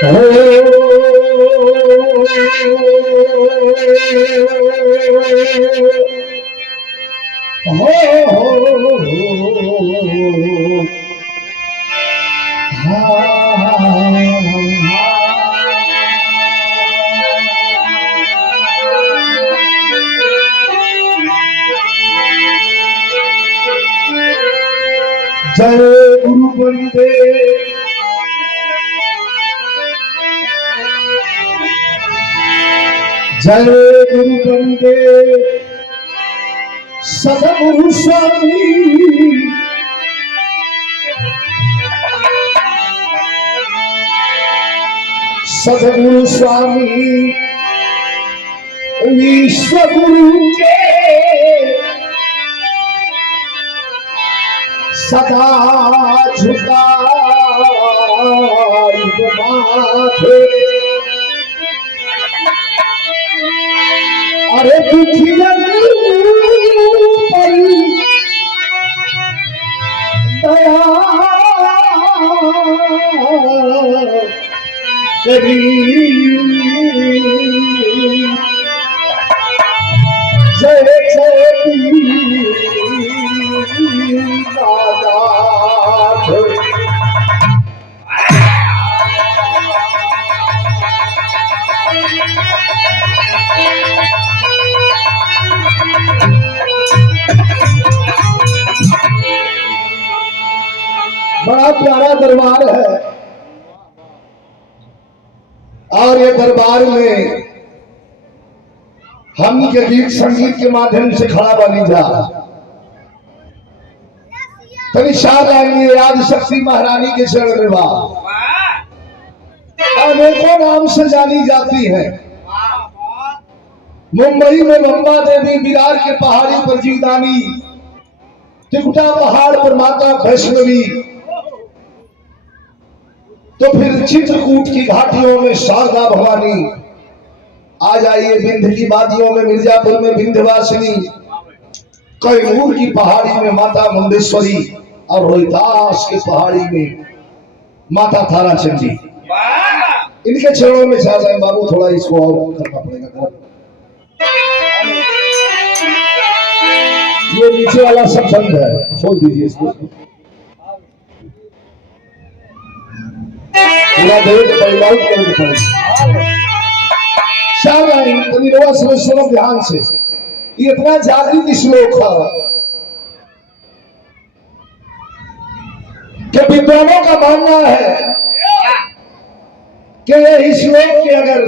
जय गुरु बंदे जय गुरु बंदे सदगुरु स्वामी सदगुरु स्वामी विश्व गुरु के सदा झुकाई माथे अरे दुखी पर दया करी जय जय बड़ा प्यारा दरबार है और ये दरबार में हम के गीत संगीत के माध्यम से खड़ा बनी जा तभी शाह याद शक्ति महारानी के चरण में अनेकों नाम से जानी जाती है। मुंबई में बम्बा देवी विरार के पहाड़ी पर जीवदानी, त्रिकुटा पहाड़ पर माता वैष्णवी, तो फिर चित्रकूट की घाटियों में शारदा भवानी, आ जाइए विंध्य की वादियों में मिर्जापुर में विंध्यवासिनी, कैमूर की पहाड़ी में माता मुंडेश्वरी और रोहतास की पहाड़ी में माता तारा चंडी। इनके चरणों में जा रहे बाबू, थोड़ा इसको और करना पड़ेगा। ये नीचे वाला सब बंद है, खोल दीजिए इसको। पूरा देर परिवार करके पड़ेगा। सुनो ध्यान से, ये इतना जागृत श्लोक है कि विद्वानों का मानना है कि यही श्लोक के अगर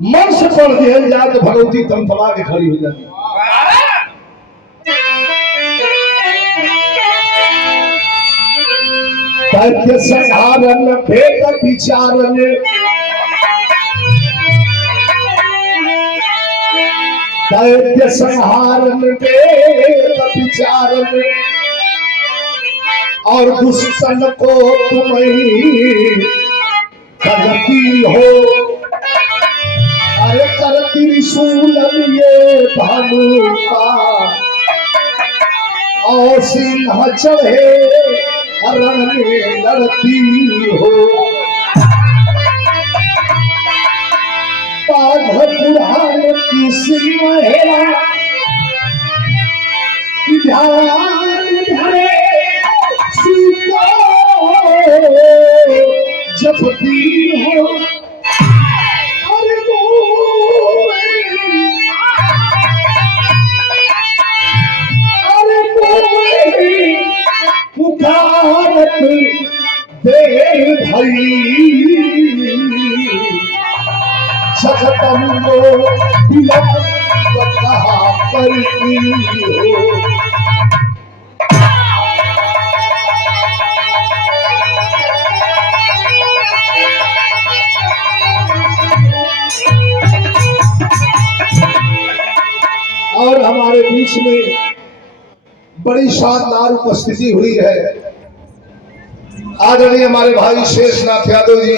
मन से पढ़ दिया जाए तो भगवती तमतमा के खड़ी हो जाती है। दैत्य संहारन भेद विचारन दैत्य संहारन भेद विचारन और दुष्टन को तुम्हें करती हो। अरे करती शूल ये भानु का और सिंह चढ़े रण में लड़ती हो। बाघ पुराण की सिंह हेरा ध्यान धरे जपती हो। पुकारत देर भई सतंगो कहा करती हो। और हमारे बीच में बड़ी शानदार उपस्थिति हुई है। आदरणीय हमारे भाई शेषनाथ यादव जी,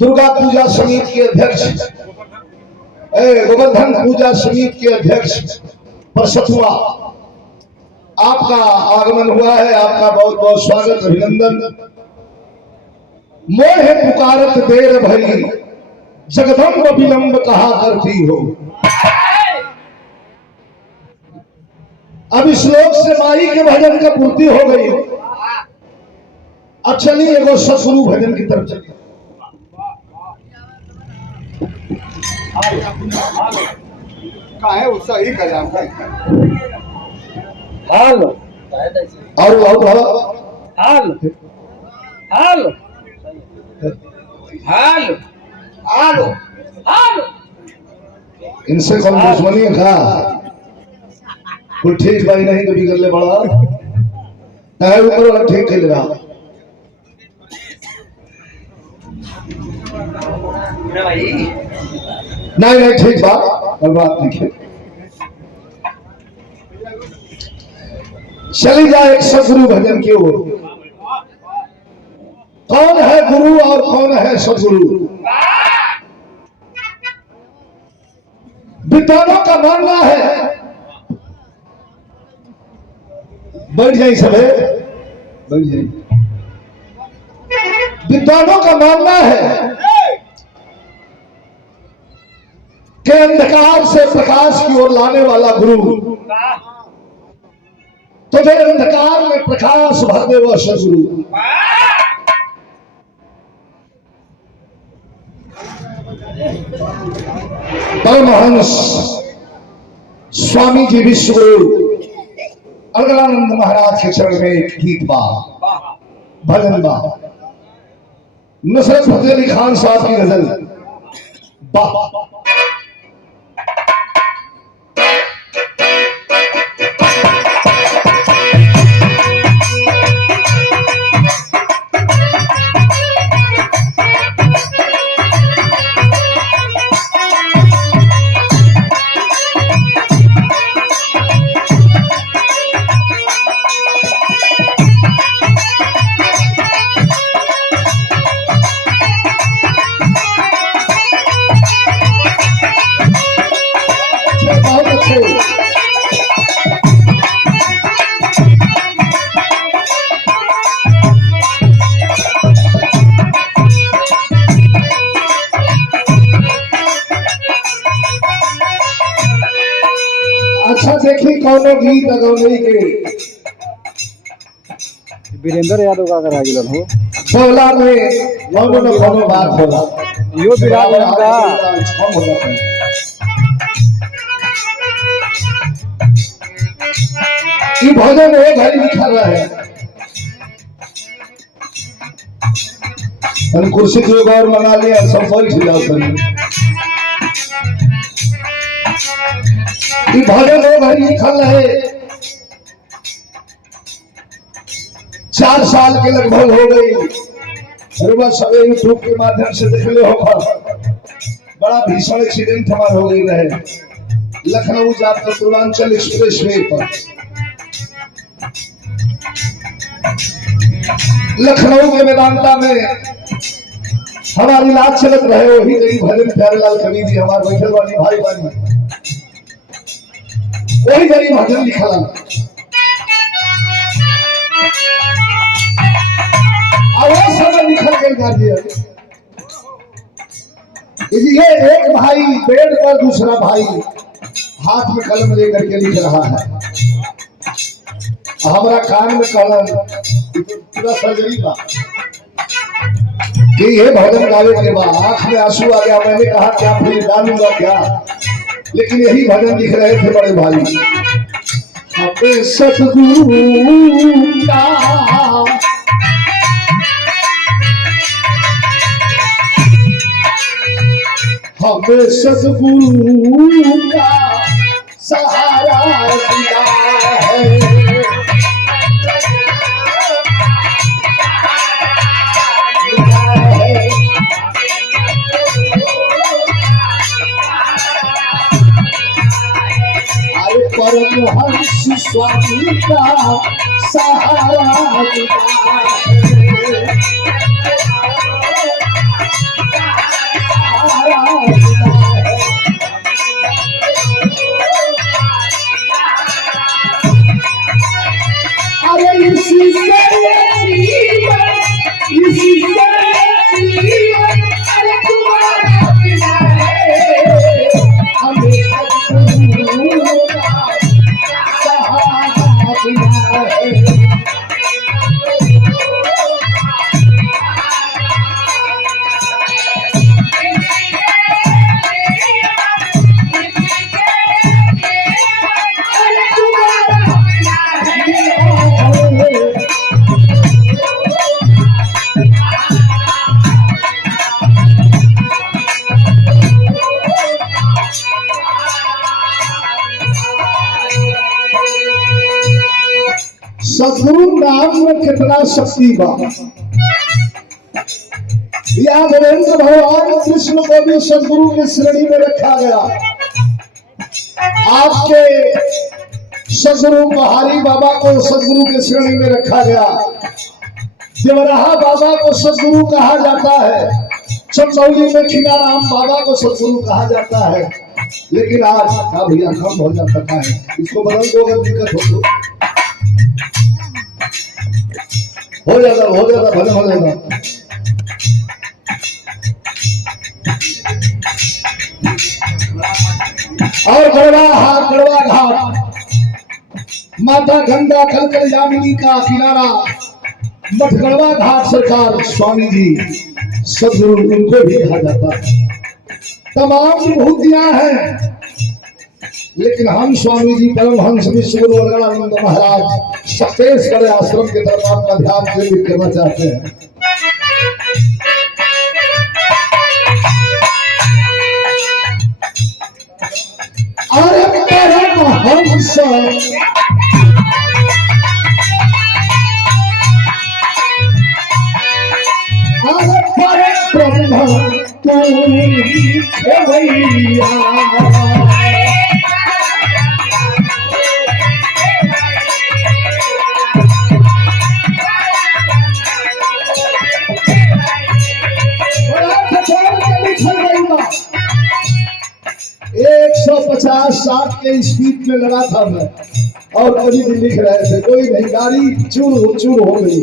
दुर्गा पूजा समिति के अध्यक्ष, गोवर्धन पूजा समिति के अध्यक्ष परसतुआ, आपका आगमन हुआ है, आपका बहुत बहुत स्वागत अभिनंदन। मोह पुकारत देर भई, जगदम्ब विलंब कहा करती हो। अब इस श्लोक से माई के भजन का पूर्ति हो गई। अब चलिए एगो ससुरु भजन की तरफ चलिए। है वो सही कलाम का हाल और हाल हाल हाल आलो हाल इनसे कौन दुश्मनी है का? कोई ठीक भाई नहीं तो बिगड़ ले बड़ा है ऊपर वाला ठीक खेल रहा। नहीं नहीं ठीक बात और बात नहीं। चली जाए एक सदगुरु भजन की ओर। कौन है गुरु और कौन है सदगुरु? विद्वानों का मानना है, बैठ जाइए सबे, बैठ जाइए। विद्वानों का मानना है कि अंधकार से प्रकाश की ओर लाने वाला गुरु, तो फिर अंधकार में प्रकाश भर दे वह सदगुरु। परमहंस स्वामी जी विश्वगुरु अलगलानंद महाराज के चरण में एक गीत बा, भजन बा, नुसरत फतेह अली खान साहब की गजल बा। बहुत अच्छे। अच्छा देखी कौनो गीत अगौनई के वीरेंद्र यादव का करा गिलन हो बोला में कौनो न कौनो बात होला। यो विराट का कम होला था। ये भजन एक घड़ी लिखा हुआ है। हम कुर्सी को गौर मंगा लिया, सब बैठ जाओ कहीं। ये भजन एक घड़ी लिखल है। 4 साल के लगभग हो गई। रुबा सवे यूट्यूब के माध्यम से देखले होगा। बड़ा भीषण एक्सीडेंट हमारा हो गई रहे लखनऊ जाकर पूर्वांचल एक्सप्रेस वे पर। लखनऊ के वेदांता में हमारी इलाज चलत रहे। वही गई भजन प्यारेलाल कवि जी हमारे बैठल वाली भाई बहन, वही गई भजन लिखला। आवाज समय निकल कर गा दिया। ये एक भाई बेड पर, दूसरा भाई हाथ में कलम लेकर के लिख रहा है। हमारा कान में कलम, पूरा सर्जरी का कि ये भजन गावे के बाद आंख में आंसू आ गया। मैंने कहा क्या फिर डालूंगा क्या, लेकिन यही भजन लिख रहे थे बड़े भाई। अपने सतगुरु का हमें सतगुरु का सहारा दिया है। परमहंस स्वामी का सहारा दिया है। कितना शक्ति बा। याद रहे तो भगवान कृष्ण को भी सदगुरु की श्रेणी में रखा गया। आपके सदगुरु बहारी बाबा को सदगुरु की श्रेणी में रखा गया। देवराहा बाबा को सदगुरु कहा जाता है। चंदौली में खीनाराम बाबा को सदगुरु कहा जाता है। लेकिन आज का भैया कम हो जाता है, इसको बदल दो अगर दिक्कत हो जाता भले भले और गढ़वा घाट माता गंगा कलकल यामिनी का किनारा मठगढ़वा घाट सरकार स्वामी जी सदगुरु उनको भी कहा जाता है। तमाम विभूतियां हैं, लेकिन हम स्वामी जी परमहंस विश्वगुरु वरदानंद महाराज सतेश्वर आश्रम के तरफ आपका ध्यान केंद्रित करना चाहते हैं। अरे परमहंस अरे परब्रह्म तू भैया साठ के स्पीड में लगा था मैं, और कभी भी लिख रहे थे कोई नहीं, गाड़ी चूर हो गई।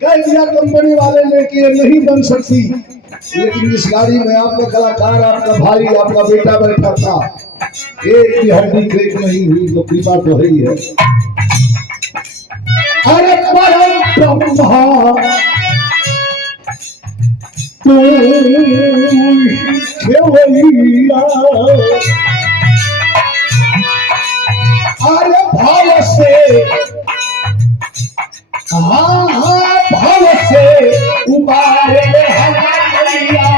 कह दिया कंपनी वाले ने कि ये नहीं बन सकती, लेकिन इस गाड़ी में आपका कलाकार, आपका भाई, आपका बेटा बैठा था, एक भी हड्डी क्रेक नहीं हुई, तो कृपा तो है ही है। अरे परम ब्रह्मा तू खेवैया, अरे भाव से भाव से उबारे हमारिया,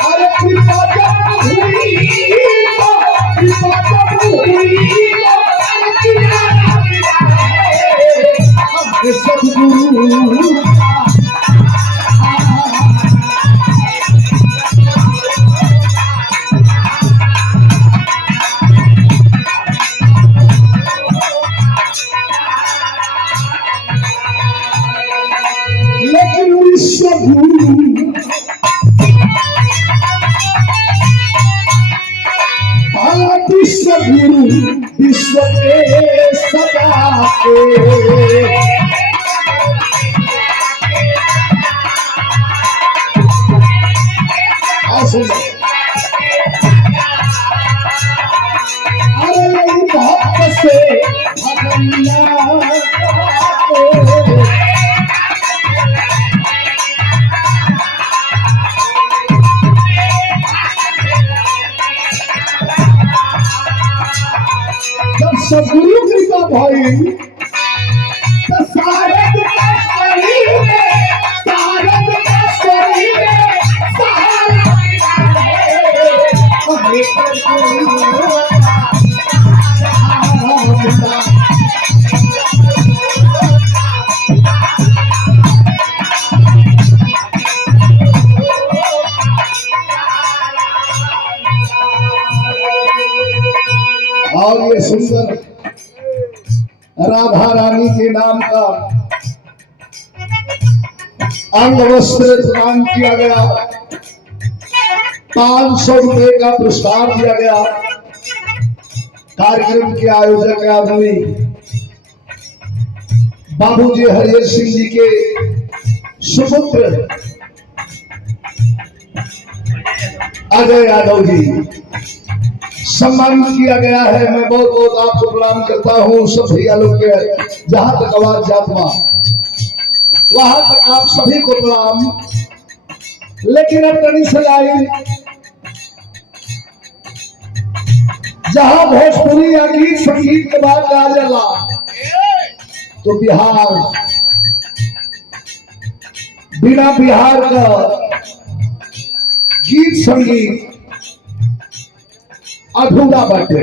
अरे कृपा जब हुई सदगुरु लेकिन विश्वगुरु विश्वगुरु विश्व के सदा के अरे भक्त से जब सदगुरु कृपा भाई तो सारद का शरीर में, सारद का शरीर में सहारा और ये सुंदर राधा रानी के नाम का अंग वस्त्र प्रदान किया गया, 500 रुपए का पुरस्कार दिया गया। कार्यक्रम के आयोजक आदमी बाबूजी हरिहर सिंह जी के सुपुत्र अजय यादव जी सम्मानित किया गया है। मैं बहुत बहुत आपको प्रणाम करता हूँ। सब भैया लोग के जहां तक आवाज जातमा वहां तक आप सभी को प्रणाम। लेकिन अब तनी से आई जहां भोजपुरी या गीत संगीत के बाद आ जाला तो बिहार बिना बिहार का गीत संगीत अधूरा बाटे।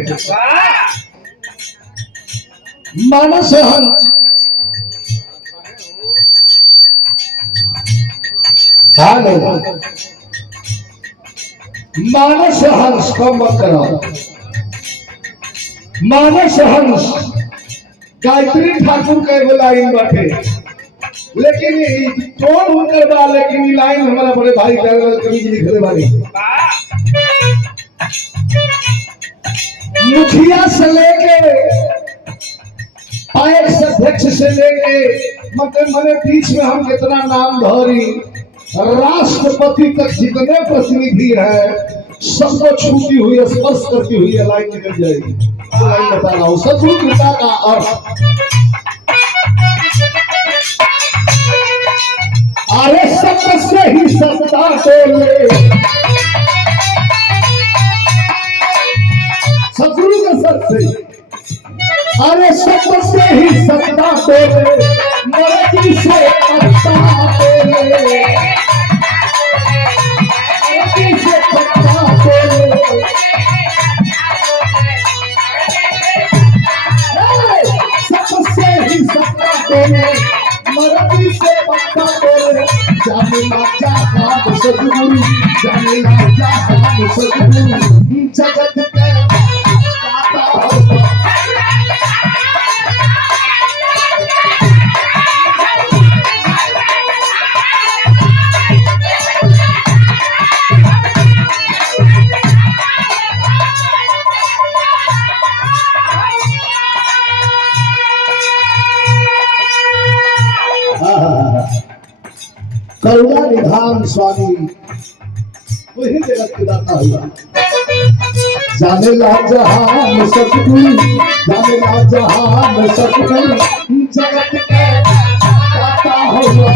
मानस हंस हेलो मानस हंस को मत करो। मानस हंस गायत्री ठाकुर के एगो लाइन बाटे, लेकिन टोन उनकर बा, लेकिन ये लाइन हमारा बड़े भाई दयाल कवि जी लिखले बानी। मुखिया से लेके पायक अध्यक्ष से लेके मतलब मैंने बीच में हम कितना नाम धरी, राष्ट्रपति तक जितने प्रतिनिधि है सबको छूती हुई स्पर्श करती हुई लाइन निकल जाएगी। तो लाइन बता रहा हूँ, सद्गुरु कृपा का अर्थ। अरे सत्य से ही सत्ता तोले, सद्गुरु के सत्य से, अरे सत्य से ही सत्ता तोले, मर्जी से पत्ता तोले, मर्जी से पत्ता तोले, सत्य से ही सत्ता तोले, मर्जी से पत्ता तोले। जाने ना चाहा सद्गुरु, जाने ना चाहा सद्गुरु, जगत के दाता हो। करुणा निधान स्वामी वही जगत के दाता हुआ। जाने ला जहान सतगुरु, जाने ला जहान सतगुरु, जगत के दाता हुआ।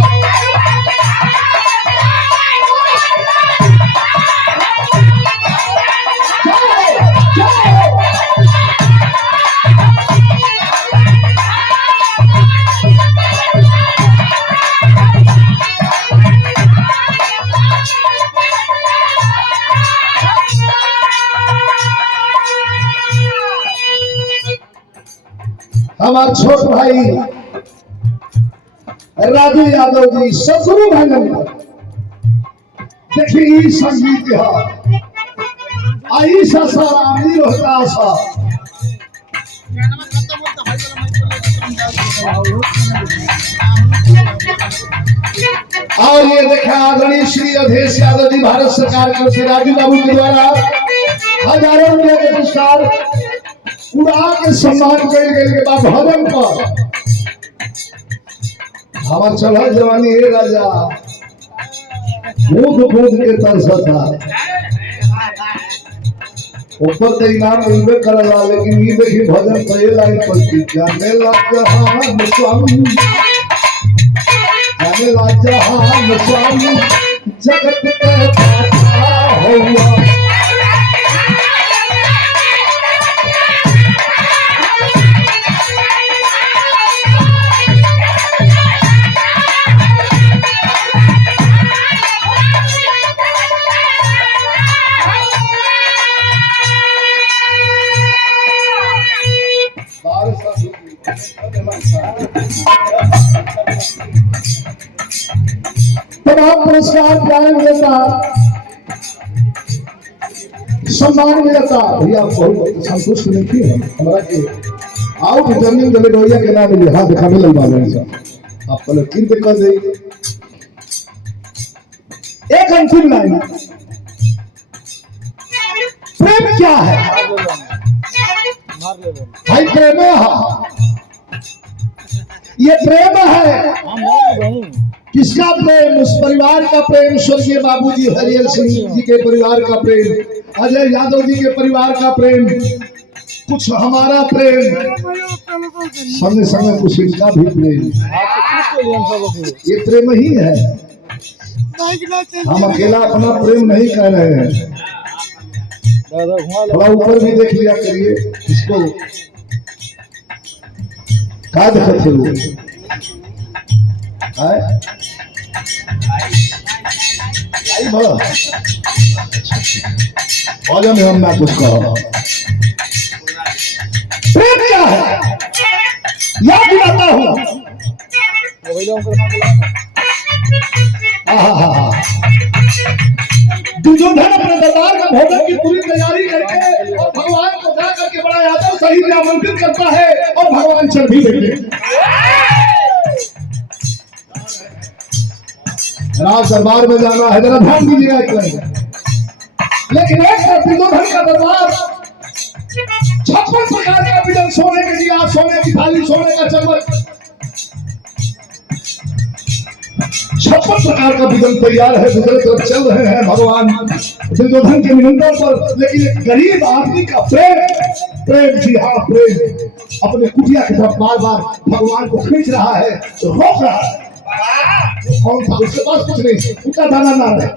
हमारे छोट भाई राजू यादव जी ससुरु भाई नंबर देखिए संगीत आई सारामी होता सा। और ये देखा आदरणीय श्री अवधेश यादव जी भारत सरकार की ओर से राजू बाबू के द्वारा हजारों रुपये के पुरस्कार उड़ा के सम्मान गए के बाद भवन पर हमार चढ़ा जवानी है राजा कूद कूद के तरसा था। ऊपर तो इनाम मिलबे करला, लेकिन ये देखी भजन तो ये लाइन पर थी, जाने लग जहान स्वामी, जाने लग जहान स्वामी, जगत के दाता हुआ। तमाम पुरस्कार प्यारे मिलता, सम्मान मिलता। भैया बहुत संतुष्ट नहीं थी हमारा के आउट जमीन जब रोया के नाम मिले हाथ दिखा मिल बाबा साहब आप पहले तीन पे कर दे। एक अंतिम लाइन, प्रेम क्या है भाई? प्रेम है, ये प्रेम है। किसका प्रेम? उस परिवार का प्रेम, स्वर्गीय बाबूजी हरियल सिंह जी के परिवार का प्रेम, अजय यादव जी के परिवार का प्रेम, कुछ हमारा प्रेम, संग संग कुछ इनका भी प्रेम। ये प्रेम ही है, हम अकेला अपना प्रेम नहीं कह रहे हैं। थोड़ा ऊपर भी देख लिया करिए इसको, का देखते हुए आई बोलो आज में हम ना कुछ कहो प्रेम क्या है याद दिलाता हूँ मोबाइल ऑन करना बोला ना दुर्योधन अपने दरबार का भोजन की पूरी तैयारी करके और भगवान को जा करके बड़ा यादव सही में आमंत्रित करता है और भगवान चल भी देते राज दरबार में जाना है जरा ध्यान दीजिएगा एक बार लेकिन एक दुर्योधन का दरबार 56 प्रकार का व्यंजन सोने के दिया सोने की थाली सोने का चम्मच 56 प्रकार का विजन तैयार है दूसरे तरफ चल रहे हैं भगवान दुर्योधन के निमंत्रण पर लेकिन एक गरीब आदमी का प्रेम जी हाँ प्रेम अपने कुटिया की तरफ बार बार भगवान को खींच रहा है तो रोक रहा है कौन था उसके पास कुछ नहीं उनका दाना ना है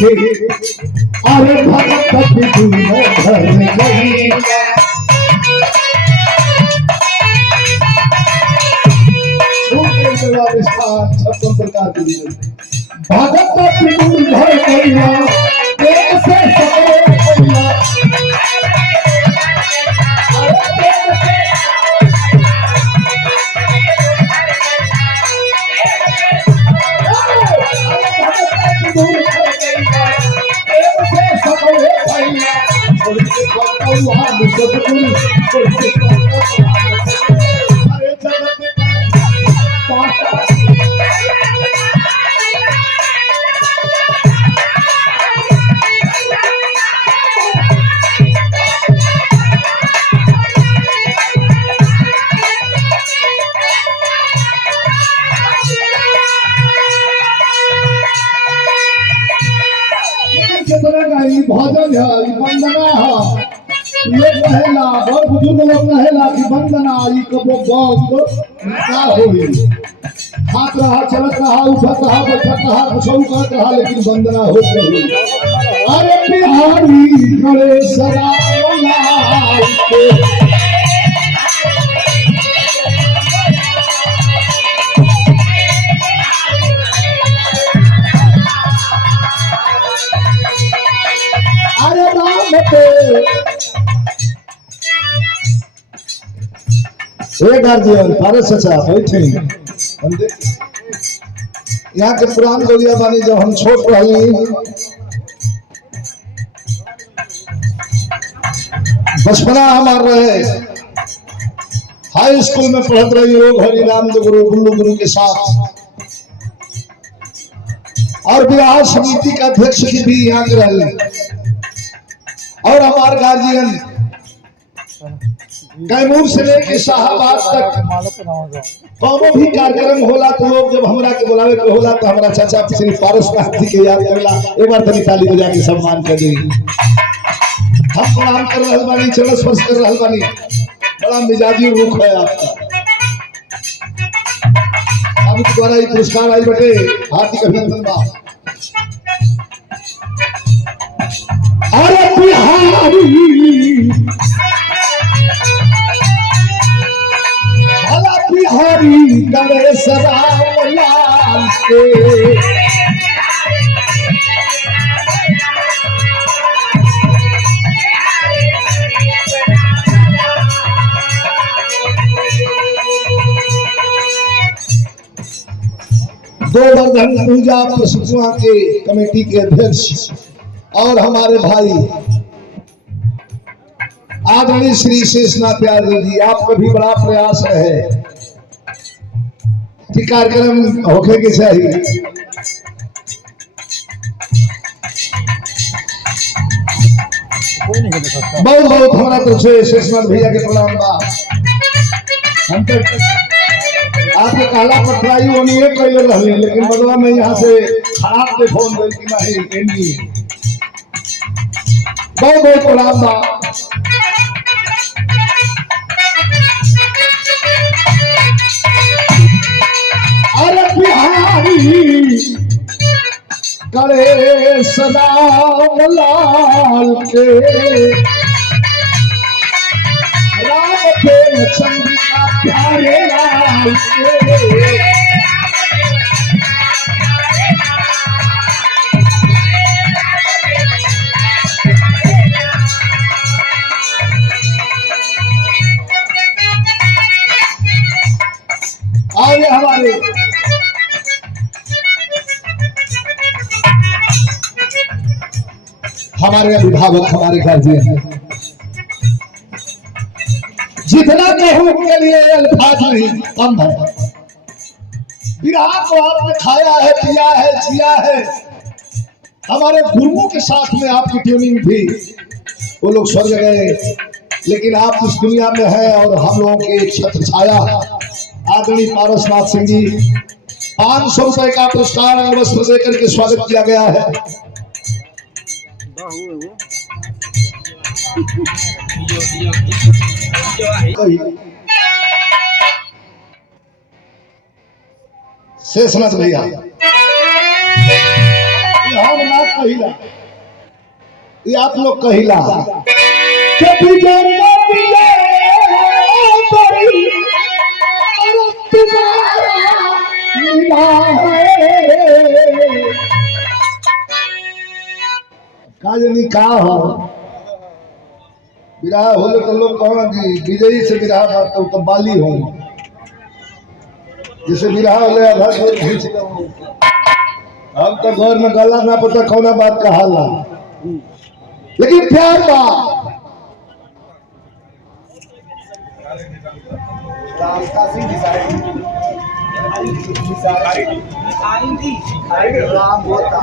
अरे भगत घर में गई छप्पन प्रकार के लिए भगत घर करिया एक से भोजन है वंदना है लोग कहेला बड़ बुजुर्ग लोग कहेला कि वंदना ई कबो बंद ना होई हाथ रहा चलत रहा उठत रहा बैठत रहा कुछ करत रहा लेकिन वंदना हो गई अरे बिहारी करे सदा अरे राम गार्जियन पारस चाचा बैठे यहाँ के पुरान लोगिया बानी जब हम छोट रही बचपना हमार रहे हाई स्कूल में पढ़त रही लोग हरिराम गुरु गुल्लू गुरु के साथ और विवाह समिति का अध्यक्ष भी यहाँ के रहे और हमारे गार्जियन कैमूर से लेके शाहबाद तक कौनो भी कार्यक्रम होला तो लोग जब हमरा के बुलावे के होला तो हमारा चाचा श्री पारस जी के याद करला एक बार तनी ताली बजा के सम्मान कर दी हम प्रणाम कर रहल बानी चरण स्पर्श कर रहल बानी बड़ा मिजाजी रुख है आपका आपके द्वारा ये पुरस्कार आई बटे हार्दिक अभिनंदन बा अरे बिहारी भला बिहारी गणेश राम लाल के गोवर्धन पूजा प्रसुआ के कमेटी के अध्यक्ष और हमारे भाई आदरणीय श्री शेषनाथ यादव जी आपका भी बड़ा प्रयास रहे कि कार्यक्रम होके के चाहिए बहुत बहुत हमारा तरफ से शेषनाथ भैया के प्रणाम बा हम तो आपके कहला पटराई होनी है पहले रहे लेकिन बदला में यहाँ से खराब के फोन गई कि नहीं बहुत बहुत प्रणाम बा अरे बिहारी करे सदा लाल के राम पे चंद्रिका प्यारे लाल के हमारे अभिभावक, हमारे गार्जियन हैं। जितना कहूं उनके लिए अल्फाज नहीं कम है। विराह को आपने खाया है, पिया है, जिया है। हमारे गुरुओं के साथ में आपकी ट्यूनिंग थी, वो लोग स्वर्ग गए, लेकिन आप इस दुनिया में हैं और हम लोगों के छत्र छाया। आदरणीय पारसनाथ सिंह जी 500 रुपए का पुरस्कार और वस्त्र देकर के स्वागत किया गया है। शेषनाथ भैया ये हम ना कहिला, ये आप लोग कहिला काजनी का हो विराह होले तो लोग कहेंगे विजयी से विराह करता तो बाली हो, जैसे विराह होले आधा गोर खींच लो। हम तो घर में गला ना पता कौन बात का हाला, लेकिन प्यार बा। राम होता